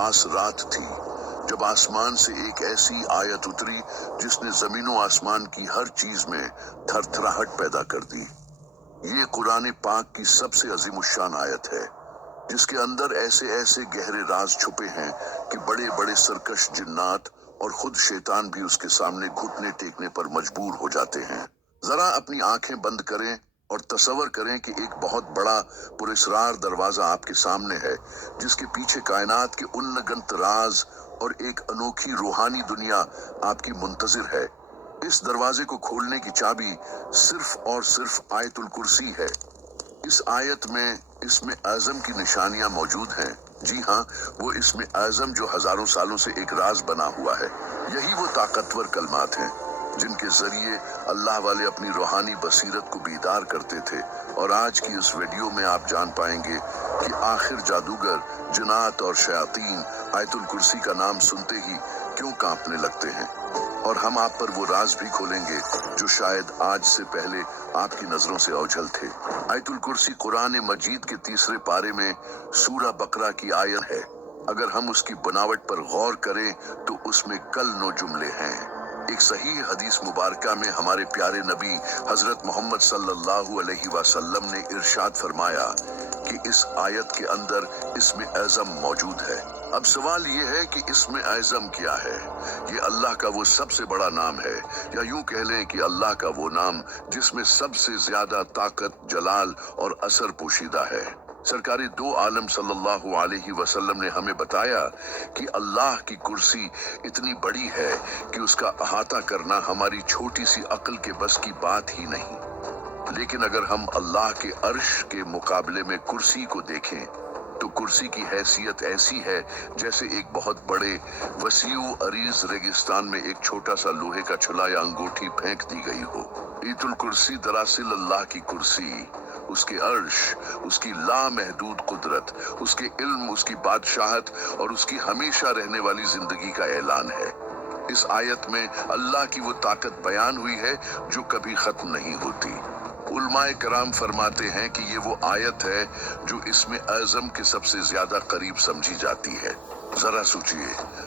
खास रात थी जब आसमान से एक ऐसी आयत उतरी जिसने जमीन और आसमान की हर चीज में थरथराहट पैदा कर दी। ये कुरान पाक की सबसे अजीमुशान आयत है जिसके अंदर ऐसे ऐसे गहरे राज छुपे हैं कि बड़े बड़े सरकश जिन्नात और खुद शैतान भी उसके सामने घुटने टेकने पर मजबूर हो जाते हैं। जरा अपनी आंखें बंद करें और तसव्वुर करें कि एक बहुत बड़ा पुरस्रार दरवाजा आपके सामने है जिसके पीछे कायनात के उन्नगंत राज और एक अनोखी रूहानी दुनिया आपकी मुंतजिर है। इस दरवाजे को खोलने की चाबी सिर्फ और सिर्फ आयतुल कुर्सी है। इस आयत में इसमें आज़म की निशानियां मौजूद हैं। जी हाँ, वो इसमें आज़म जो हजारों सालों से एक राज बना हुआ है। यही वो ताकतवर कलमात हैं जिनके जरिए अल्लाह वाले अपनी रूहानी बसीरत को बीदार करते थे। और आज की इस वीडियो में आप जान पाएंगे कि आखिर जादूगर, जिन्नात और शयातीन आयतुल कुर्सी का नाम सुनते ही क्यों कांपने लगते हैं। और हम आप पर वो राज भी खोलेंगे जो शायद आज से पहले आपकी नजरों से ओझल थे। आयतुल कुर्सी कुरान मजीद के तीसरे पारे में सूरा बकरा की आयत है। अगर हम उसकी बनावट पर गौर करें तो उसमें कल 9 जुमले हैं। एक सही हदीस मुबारका में हमारे प्यारे नबी हजरत मोहम्मद सल्लल्लाहु अलैहि वसल्लम ने इरशाद फरमाया कि इस आयत के अंदर इसमें आज़म मौजूद है। अब सवाल ये है कि इसमें आज़म क्या है। ये अल्लाह का वो सबसे बड़ा नाम है, या यूं कह लें कि अल्लाह का वो नाम जिसमें सबसे ज्यादा ताकत, जलाल और असर पोशीदा है। सरकारी दो आलम सल्लल्लाहु अलैहि वसल्लम ने हमें बताया कि अल्लाह की कुर्सी इतनी बड़ी है कि उसका अहाता करना हमारी छोटी सी अक्ल के बस की बात ही नहीं। लेकिन अगर हम अल्लाह के अर्श के मुकाबले में कुर्सी को देखें तो कुर्सी की हैसियत ऐसी है जैसे एक बहुत बड़े वसीउ अरीज रेगिस्तान में एक छोटा सा लोहे का छुला या अंगूठी फेंक दी गई हो। ईतुल कुर्सी दरअसल अल्लाह की कुर्सी, उसके अर्श, उसकी लामहदूद कुदरत, उसके इल्म, उसकी बादशाहत और उसकी हमेशा रहने वाली जिंदगी का ऐलान है। इस आयत में अल्लाह की वो ताकत बयान हुई है जो कभी खत्म नहीं होती। उलमाए कराम फरमाते हैं कि ये वो आयत है जो इसमें आज़म के सबसे ज्यादा करीब समझी जाती है। जरा सोचिए,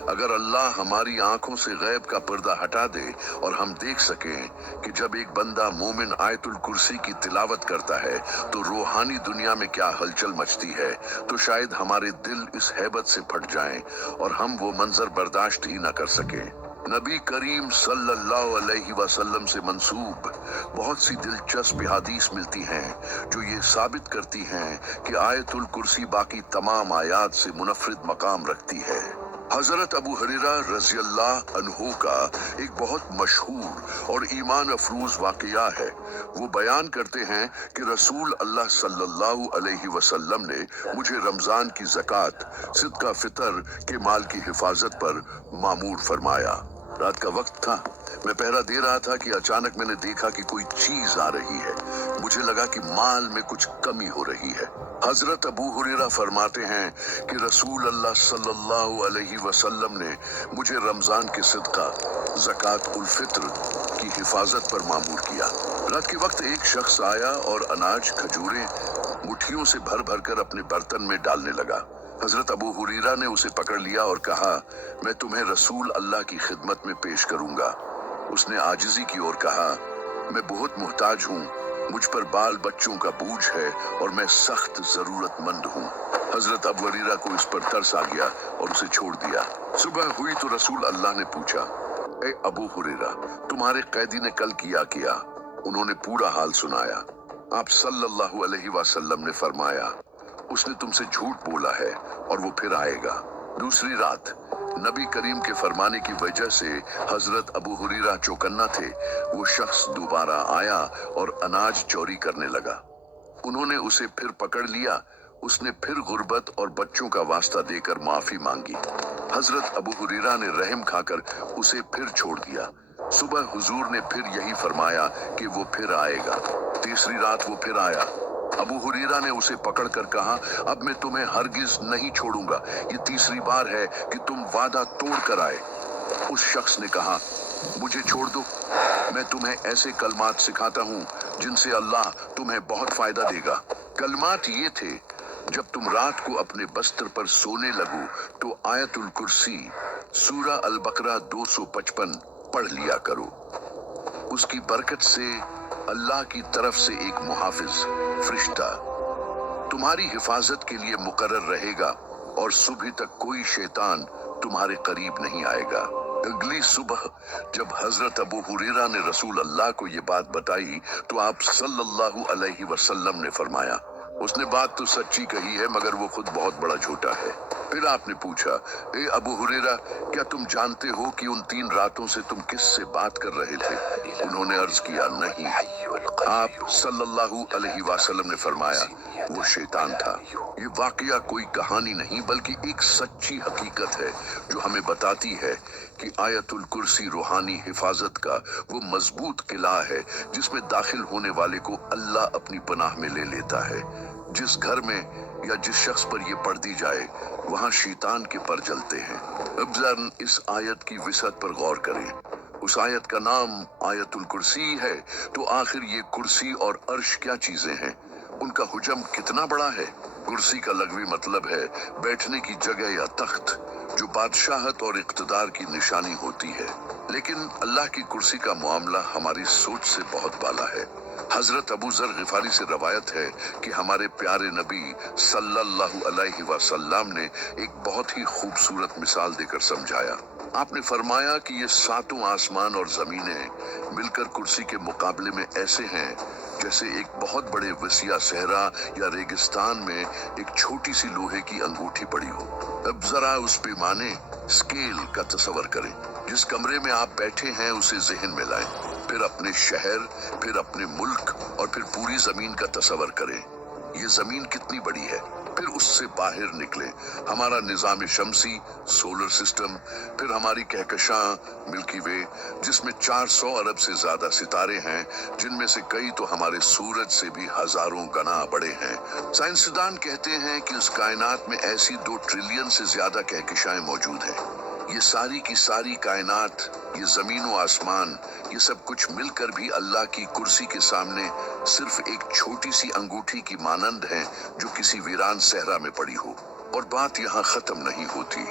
अगर अल्लाह हमारी आंखों से गैब का पर्दा हटा दे और हम देख सकें कि जब एक बंदा मोमिन आयतुल कुर्सी की तिलावत करता है तो रूहानी दुनिया में क्या हलचल मचती है, तो शायद हमारे दिल इस हैबत से फट जाएं और हम वो मंजर बर्दाश्त ही न कर सकें। नबी करीम सल्लल्लाहु अलैहि वसल्लम से मंसूब बहुत सी दिलचस्प हदीस मिलती हैं जो ये साबित करती हैं कि आयतुल कुर्सी बाकी तमाम आयात से मुनफरिद मकाम रखती है। हजरत अबू हुरैरा रज़ियल्लाहु अन्हु का एक बहुत मशहूर और ईमान अफरूज वाकया है। वो बयान करते हैं कि रसूल अल्लाह सल्लल्लाहु अलैहि वसल्लम ने मुझे रमजान की ज़कात, सिदका फितर के माल की हिफाजत पर मामूर फरमाया। रात का वक्त था, मैं पहरा दे रहा था कि अचानक मैंने देखा कि कोई चीज आ रही है। मुझे लगा कि माल में कुछ कमी हो रही है। हजरत अबू हुरैरा फरमाते हैं कि रसूल अल्लाह सल्लल्लाहु अलैहि वसल्लम ने मुझे रमजान के सिदका, ज़कात उल फित्र की हिफाजत पर मामूर किया। रात के वक्त एक शख्स आया और अनाज, खजूरें मुट्ठियों से भर भर कर अपने बर्तन में डालने लगा। हजरत अबू हुरैरा ने उसे पकड़ लिया और कहा, मैं तुम्हें रसूल अल्लाह की खिदमत में पेश करूंगा। उसने आजिजी की और कहा, मैं बहुत मुहताज हूँ, मुझ पर बाल बच्चों का बोझ है और मैं सख्त जरूरतमंद हूँ। हजरत अबू हुरैरा को इस पर तरस आ गया और उसे छोड़ दिया। सुबह हुई तो रसूल अल्लाह ने पूछा, ए अबू हुरैरा, तुम्हारे कैदी ने कल किया? उन्होंने पूरा हाल सुनाया। आप सल्लल्लाहु अलैहि वसल्लम ने फरमाया, उसने तुमसे झूठ बोला है और वो फिर आएगा। दूसरी रात नबी करीम के फरमाने की वजह से हजरत अबू हुरैरा चौकन्ना थे। वो शख्स दोबारा आया और अनाज चोरी करने लगा। उन्होंने उसे फिर पकड़ लिया। उसने फिर गुर्बत और बच्चों का वास्ता देकर माफी मांगी। हजरत अबू हुरैरा ने रहम खाकर उसे फिर छोड़ दिया। सुबह हुजूर ने फिर यही फरमाया कि वो फिर आएगा। तीसरी रात वो फिर आया। अबू हुरैरा ने उसे पकड़कर कहा, अब मैं तुम्हें हरगिज नहीं छोड़ूंगा, ये तीसरी बार है कि तुम वादा तोड़ कर आए। उस शख्स ने कहा, मुझे छोड़ दो, मैं तुम्हें ऐसे कलमात सिखाता हूँ जिनसे अल्लाह तुम्हें बहुत फायदा देगा। कलमात ये थे, जब तुम रात को अपने बस्तर पर सोने लगो तो आयतुल कुर्सी सूरा अल बकरा 255 पढ़ लिया करो। उसकी बरकत से अल्लाह की तरफ से एक मुहाफिज फरिश्ता तुम्हारी हिफाजत के लिए मुकर्रर रहेगा और सुबह तक कोई शैतान तुम्हारे करीब नहीं आएगा। अगली सुबह जब हजरत अबू हुरैरा ने रसूल अल्लाह को ये बात बताई तो आप सल्लल्लाहु अलैहि वसल्लम ने फरमाया, उसने बात तो सच्ची कही है मगर वो खुद बहुत बड़ा झूठा है। फिर आपने पूछा, ए अबू हुरैरा, क्या तुम जानते हो कि उन 3 रातों से तुम किससे बात कर रहे थे? उन्होंने अर्ज किया, नहीं। आप सल्लल्लाहु अलैहि वसल्लम ने फरमाया, वो शैतान था। ये वाकया कोई कहानी नहीं बल्कि एक सच्ची हकीकत है जो हमें बताती है कि आयतुल कुर्सी रूहानी हिफाजत का वो मजबूत किला है जिसमें दाखिल होने वाले को अल्लाह अपनी पनाह में ले लेता है। जिस घर में या जिस शख्स पर ये पढ़ दी जाए वहाँ शैतान के पर जलते हैं। अब जरा इस आयत की विसअत पर गौर करें। उस आयत का नाम आयतुल कुर्सी है तो आखिर ये कुर्सी और अर्श क्या चीजें हैं? उनका हुजम कितना बड़ा है? कुर्सी का लगवी मतलब है बैठने की जगह या तख्त जो बादशाहत और इख्तिदार की निशानी होती है। लेकिन अल्लाह की कुर्सी का मामला हमारी सोच से बहुत बाला है। हजरत अबू जर गिफारी से रवायत है कि हमारे प्यारे नबी सल्लल्लाहु अलैहि वसल्लम ने एक बहुत ही खूबसूरत मिसाल देकर समझाया। आपने फरमाया कि ये 7 आसमान और जमीनें मिलकर कुर्सी के मुकाबले में ऐसे हैं जैसे एक बहुत बड़े वसिया सहरा या रेगिस्तान में एक छोटी सी लोहे की अंगूठी पड़ी हो। अब जरा उस पैमाने स्केल का तस्वर करें। जिस कमरे में आप बैठे हैं उसे ज़हन में लाएं, फिर अपने शहर, फिर अपने मुल्क और फिर पूरी जमीन का तस्वर करें। ये जमीन कितनी बड़ी है, फिर उससे बाहर निकले हमारा निजाम शमसी सोलर सिस्टम, फिर हमारी कहकशां मिल्की वे जिसमें 400 अरब से ज्यादा सितारे हैं जिनमें से कई तो हमारे सूरज से भी हजारों गुना बड़े हैं। साइंसदान कहते हैं कि उस कायनात में ऐसी 2 ट्रिलियन से ज्यादा कहकशाएं मौजूद हैं। ये सारी की सारी कायनात, ये जमीन व आसमान, ये सब कुछ मिलकर भी अल्लाह की कुर्सी के सामने सिर्फ एक छोटी सी अंगूठी की मानंद है जो किसी वीरान सहरा में पड़ी हो। और बात यहाँ खत्म नहीं होती।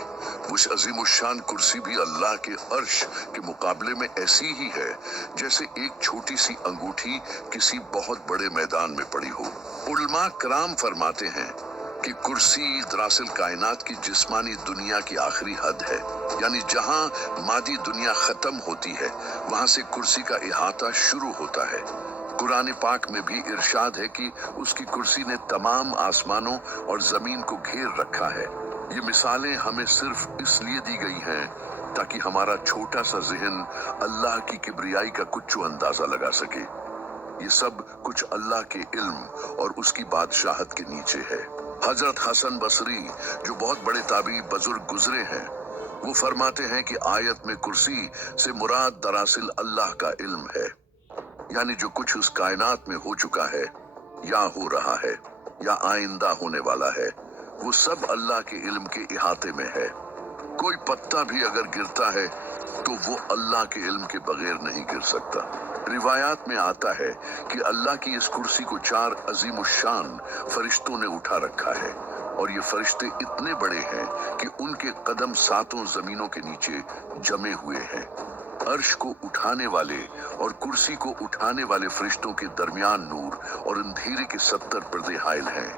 उस अजीमुशान कुर्सी भी अल्लाह के अर्श के मुकाबले में ऐसी ही है जैसे एक छोटी सी अंगूठी किसी बहुत बड़े मैदान में पड़ी हो। उलमा कराम फरमाते हैं कि कुर्सी दरअसल कायनात की जिस्मानी दुनिया की आखिरी हद है, यानी जहां मादी दुनिया खत्म होती है वहां से कुर्सी का इहाता शुरू होता है। कुरान पाक में भी इरशाद है कि उसकी कुर्सी ने तमाम आसमानों और जमीन को घेर रखा है। ये मिसालें हमें सिर्फ इसलिए दी गई हैं ताकि हमारा छोटा सा जहन अल्लाह की किबरियाई का कुछ अंदाजा लगा सके। ये सब कुछ अल्लाह के इल्म और उसकी बादशाहत के नीचे है। हजरत हसन बसरी जो बहुत बड़े ताबी बुजुर्ग गुजरे हैं, वो फरमाते हैं कि आयत में कुर्सी से मुराद दरअसल अल्लाह का इल्म है, यानी जो कुछ उस कायनात में हो चुका है या हो रहा है या आइंदा होने वाला है वो सब अल्लाह के इल्म के इहाते में है। कोई पत्ता भी अगर गिरता है तो वो अल्लाह के इल्म के बगैर नहीं गिर सकता। रिवायात में आता है कि अल्लाह की इस कुर्सी को 4 अजीमुशान फरिश्तों ने उठा रखा है और ये फरिश्ते इतने बड़े हैं कि उनके कदम 7 जमीनों के नीचे जमे हुए हैं। अर्श को उठाने वाले और कुर्सी को उठाने वाले फरिश्तों के दरमियान नूर और अंधेरे के 70 पर्दे हाइल हैं।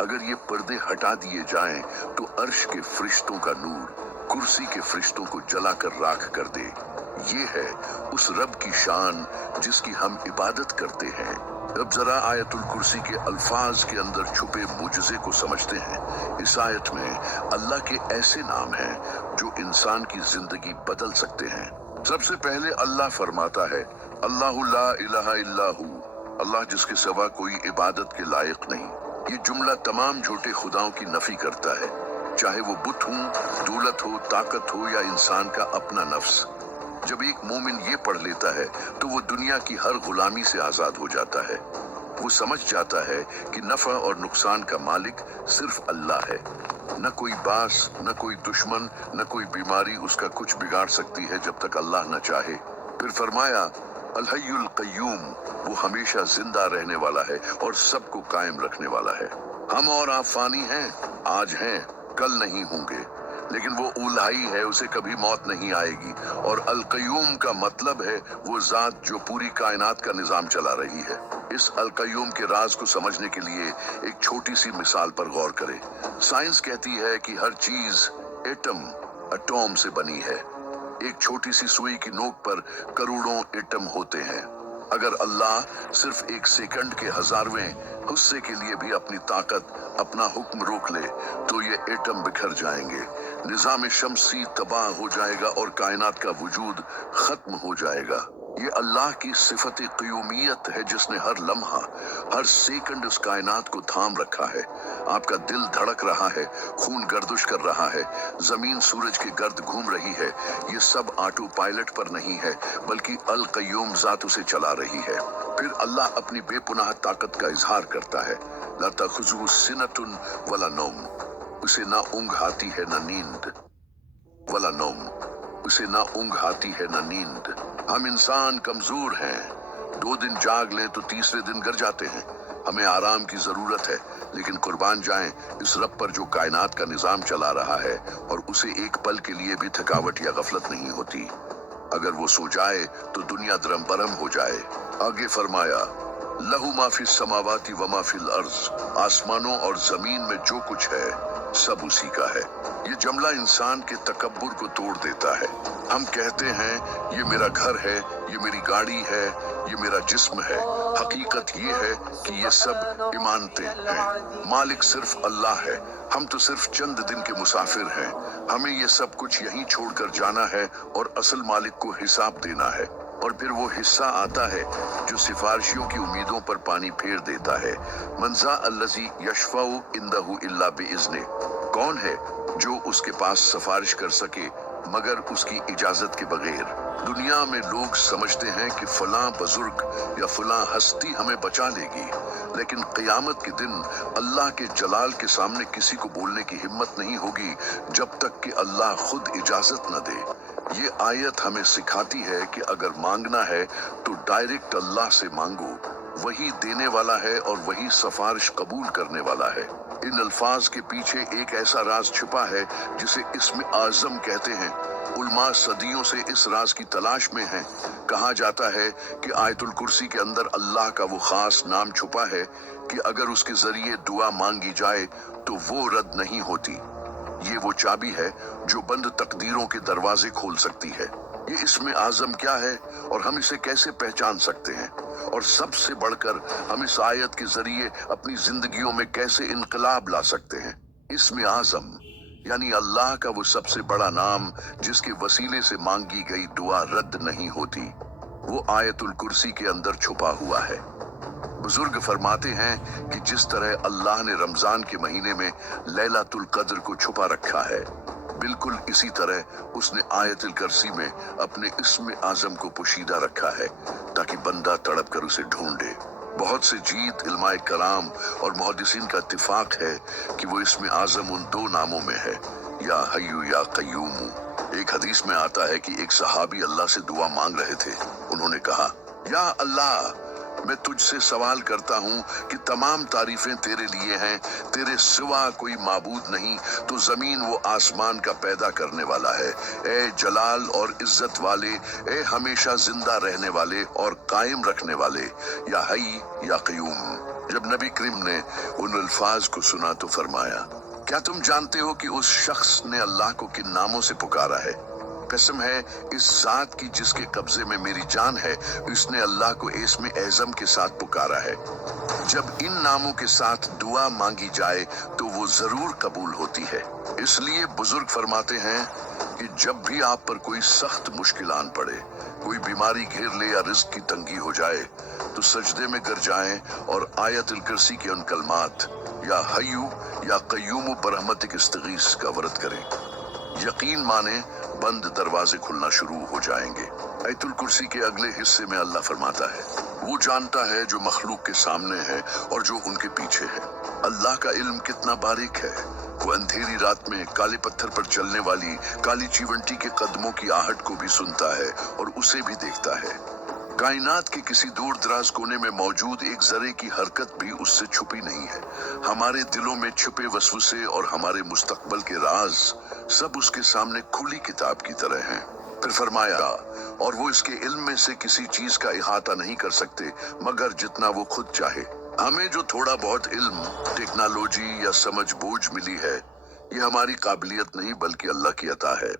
अगर ये पर्दे हटा दिए जाएं तो अर्श के फरिश्तों का नूर कुर्सी के फरिश्तों को जलाकर राख कर दे। ये है उस रब की शान जिसकी हम इबादत करते हैं। अब जरा आयतुल कुर्सी के अल्फाज के अंदर छुपे मुजज़े को समझते हैं। इस आयत में अल्लाह के ऐसे नाम हैं जो इंसान की जिंदगी बदल सकते हैं। सबसे पहले अल्लाह फरमाता है, अल्लाहु ला इलाहा इल्ला हु, अल्लाह जिसके सिवा कोई इबादत के लायक नहीं। ये जुमला तमाम झूठे खुदाओं की नफी करता है, चाहे वो बुत हो, दौलत हो, ताकत हो या इंसान का अपना नफ्स। जब एक मोमिन ये पढ़ लेता है तो वो दुनिया की हर गुलामी से आजाद हो जाता है। वो समझ जाता है कि नफा और नुकसान का मालिक सिर्फ अल्लाह है। न कोई बास, न कोई दुश्मन, न कोई बीमारी उसका कुछ बिगाड़ सकती है जब तक अल्लाह न चाहे। फिर फरमाया, अल हय्युल क़य्यूम, वो हमेशा जिंदा रहने वाला है और सबको कायम रखने वाला है। हम और आप फानी हैं, आज हैं, कल नहीं होंगे, लेकिन वो उल्हाई है, उसे कभी मौत नहीं आएगी। और अल कय्यूम का मतलब है वो जात जो पूरी कायनात का निजाम चला रही है। इस अल कय्यूम के राज को समझने के लिए एक छोटी सी मिसाल पर गौर करें। साइंस कहती है कि हर चीज एटम से बनी है। एक छोटी सी सुई की नोक पर करोड़ों एटम होते हैं। अगर अल्लाह सिर्फ एक सेकंड के हजारवें हिस्से के लिए भी अपनी ताकत, अपना हुक्म रोक ले, तो ये एटम बिखर जाएंगे, निजाम शमसी तबाह हो जाएगा और कायनात का वजूद खत्म हो जाएगा। ये अल्लाह की सिफत क़य्यूमियत है जिसने हर लम्हा, हर सेकंड उस कायनात को थाम रखा है। आपका दिल धड़क रहा है, खून गर्दिश कर रहा है, जमीन सूरज के गर्द घूम रही है। ये सब ऑटो पायलट पर नहीं है, बल्कि अल कय्यूम जात उसे चला रही है। फिर अल्लाह अपनी बेपुनाह ताकत का इजहार करता है। ला तख़ुज़ुहु सिनतुन वला नौम, उसे ना ऊँघ आती है न नींद, वला नौम, उसे ना ऊँघ आती है न नींद। हम इंसान कमजोर हैं, 2 दिन जाग लें तो तीसरे दिन गिर जाते हैं। हमें आराम की जरूरत है, लेकिन कुर्बान जाएं इस रब पर जो कायनात का निजाम चला रहा है, और उसे एक पल के लिए भी थकावट या गफलत नहीं होती। अगर वो सो जाए तो दुनिया दरम बरम हो जाए। आगे फरमाया, लहू माफिल समावाती व माफिल अर्ज, आसमानों और जमीन में जो कुछ है सब उसी का है। ये जुमला इंसान के तकब्बुर को तोड़ देता है। हम कहते हैं ये मेरा घर है, ये मेरी गाड़ी है, ये मेरा जिस्म है। हकीकत ये है कि ये सब इमानतें हैं। मालिक सिर्फ अल्लाह है, हम तो सिर्फ चंद दिन के मुसाफिर हैं। हमें ये सब कुछ यहीं छोड़कर जाना है और असल मालिक को हिसाब देना है। और फिर वो हिस्सा आता है जो सिफारिशियों की उम्मीदों पर पानी फेर देता है। मंजा अल्लज़ी यशफ़उ इंदहु इल्ला बिइज़्निह, कौन है जो उसके पास सिफारिश कर सके मगर उसकी इजाजत के बगैर। दुनिया में लोग समझते हैं कि फलां बुजुर्ग या फलां हस्ती हमें बचा लेगी, लेकिन क़यामत के दिन अल्लाह के जलाल के सामने किसी को बोलने की हिम्मत नहीं होगी जब तक कि अल्लाह खुद इजाजत न दे। ये आयत हमें सिखाती है कि अगर मांगना है तो डायरेक्ट अल्लाह से मांगो, वही देने वाला है और वही सिफारिश कबूल करने वाला है। इन अल्फाज के पीछे एक ऐसा राज छुपा है जिसे इस्म आज़म कहते हैं। उलमा सदियों से इस राज की तलाश में हैं। कहा जाता है कि आयतुल कुर्सी के अंदर अल्लाह का वो खास नाम छुपा है कि अगर उसके जरिए दुआ मांगी जाए तो वो रद्द नहीं होती। ये वो चाबी है जो बंद तकदीरों के दरवाजे खोल सकती है। ये इसमें आज़म क्या है और हम इसे कैसे पहचान सकते हैं, और सबसे बढ़कर हम इस आयत के जरिए अपनी जिंदगियों में कैसे इनकलाब ला सकते हैं। इसमें आज़म यानी अल्लाह का वो सबसे बड़ा नाम जिसके वसीले से मांगी गई दुआ रद्द नहीं होती, वो आयतुल कुर्सी के अंदर छुपा हुआ है। बुजुर्ग फरमाते हैं कि जिस तरह अल्लाह ने रमजान के महीने में लैलतुल कद्र को छुपा रखा है, बिल्कुल इसी तरह उसने आयतुल कुर्सी में अपने इस्म आज़म को पोशीदा रखा है ताकि बंदा तड़प कर उसे ढूंढे। बहुत से जीत इल्माए कलाम और मुहद्दिसीन का इत्तिफाक है कि वो इस्म आज़म उन 2 नामों में है, या हय्यु या क़य्यूम। एक हदीस में आता है कि एक सहाबी अल्लाह से दुआ मांग रहे थे। उन्होंने कहा, या अल्लाह, मैं तुझसे सवाल करता हूँ कि तमाम तारीफें तेरे लिए हैं, तेरे सिवा कोई माबूद नहीं, तो जमीन वो आसमान का पैदा करने वाला है। ए जलाल और इज्जत वाले, ए हमेशा जिंदा रहने वाले और कायम रखने वाले, या हई या क़य्यूम। जब नबी करीम ने उन अल्फाज को सुना तो फरमाया, क्या तुम जानते हो कि उस शख्स ने अल्लाह को किन नामों से पुकारा है? कसम है इस जात की जिसके कब्जे में मेरी जान है, इसने अल्लाह को इस्म एज़म के साथ पुकारा है। जब इन नामों के साथ दुआ मांगी जाए तो वो जरूर कबूल होती है। इसलिए बुजुर्ग फरमाते हैं कि जब भी आप पर कोई सख्त मुश्किल आन पड़े, कोई बीमारी घेर ले या रिज़्क़ की तंगी हो जाए, तो सजदे में गिर जाएं और आयतुल कुर्सी के उन कलमात या हय्यु या क़य्यूम बरहमतिक इस्तगीस का व्रत करें। यकीन माने बंद दरवाजे खुलना शुरू हो जाएंगे। आयतुल कुर्सी के अगले हिस्से में अल्लाह फरमाता है, वो जानता है जो मखलूक के सामने है और जो उनके पीछे है। अल्लाह का इल्म कितना बारीक है। वो अंधेरी रात में काले पत्थर पर चलने वाली काली चीवंटी के कदमों की आहट को भी सुनता है और उसे भी देखता है। कायनात के किसी दूर दराज कोने में मौजूद एक जरे की हरकत भी उससे छुपी नहीं है। हमारे दिलों में छुपे वसवसे और हमारे मुस्तकबल के राज सब उसके सामने खुली किताब की तरह हैं। फिर फरमाया, और वो इसके इल्म में से किसी चीज का इहाता नहीं कर सकते मगर जितना वो खुद चाहे। हमें जो थोड़ा बहुत इल्म, टेक्नोलॉजी या समझ बूझ मिली है, ये हमारी काबिलियत नहीं बल्कि अल्लाह की अता है।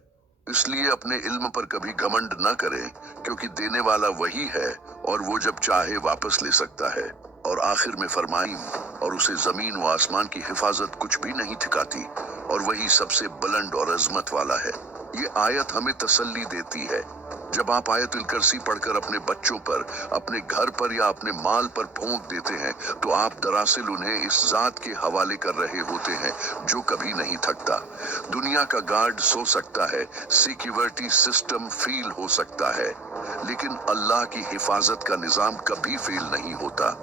इसलिए अपने इल्म पर कभी घमंड न करें, क्योंकि देने वाला वही है और वो जब चाहे वापस ले सकता है। और आखिर में फरमाई, और उसे जमीन व आसमान की हिफाजत कुछ भी नहीं ठिकाती, और वही सबसे बुलंद और अजमत वाला है। ये आयत हमें तसल्ली देती है। जब आप आयतुल कुर्सी पढ़कर अपने बच्चों पर, अपने घर पर या अपने माल पर फूंक देते हैं, तो आप दरअसल उन्हें इस जात के हवाले कर रहे होते हैं जो कभी नहीं थकता। दुनिया का गार्ड सो सकता है, सिक्योरिटी सिस्टम फेल हो सकता है, लेकिन अल्लाह की हिफाजत का निजाम कभी फेल नहीं होता।